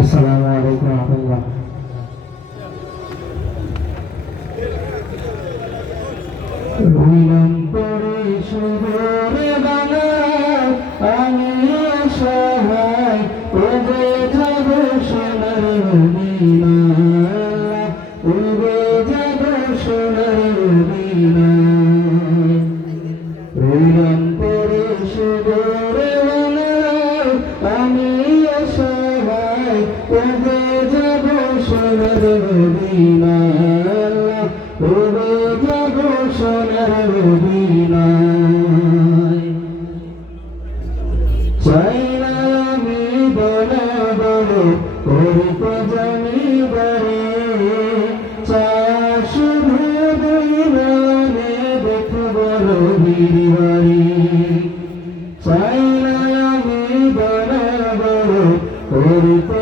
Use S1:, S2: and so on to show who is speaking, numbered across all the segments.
S1: আসসালামু আলাইকুম রহমতুল্লাহ। পরে আমি অসহায় ওবে যাব সোনার মদিনা ওবে সোনার মদিনা ওবে যাব সোনার মদিনায় চাই না আমি বড় বড় করতে জানি বরে চাই শুধু দুই মনে দেখব রবিবারি চাই না আমি বড় বড় করতে জানি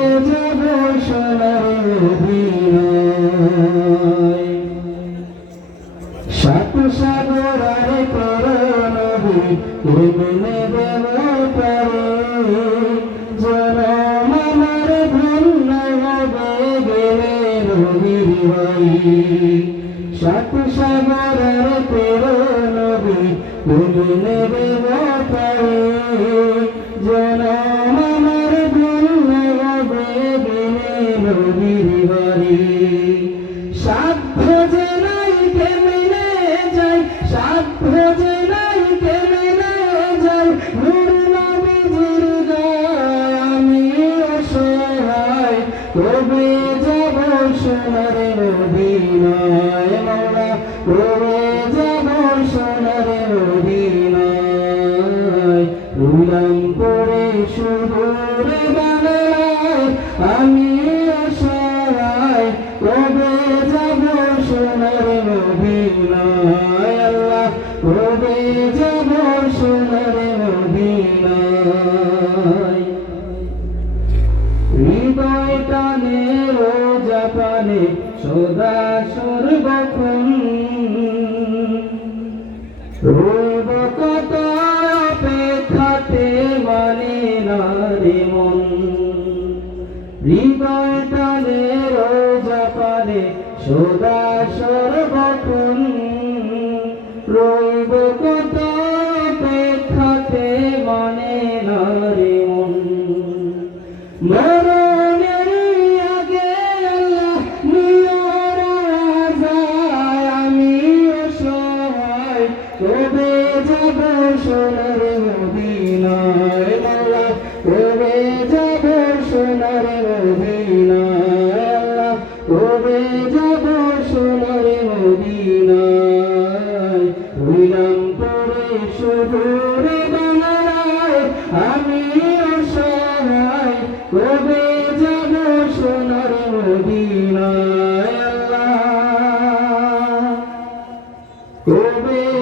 S1: সাত সাগর আরে করণবি কেমনে দেব পারে জনম আমার ধন্য হবে গেলে রবির বাড়ি সাত সাগর আরে করণবি কেমনে দেব কবে যাব সোনার মদিনায় মাওলা কবে যাব সোনার মদিনায় রুলাম করে সুদূর বাংলায় আমি সোনার মদিনায় হৃদয় টানে রোজা পানে, সদা সর্বক্ষণ রইব কত অপেক্ষাতে মানে না রে মন। সদা সর্বক্ষণ কবে যাব সোনার মদিনায় কবে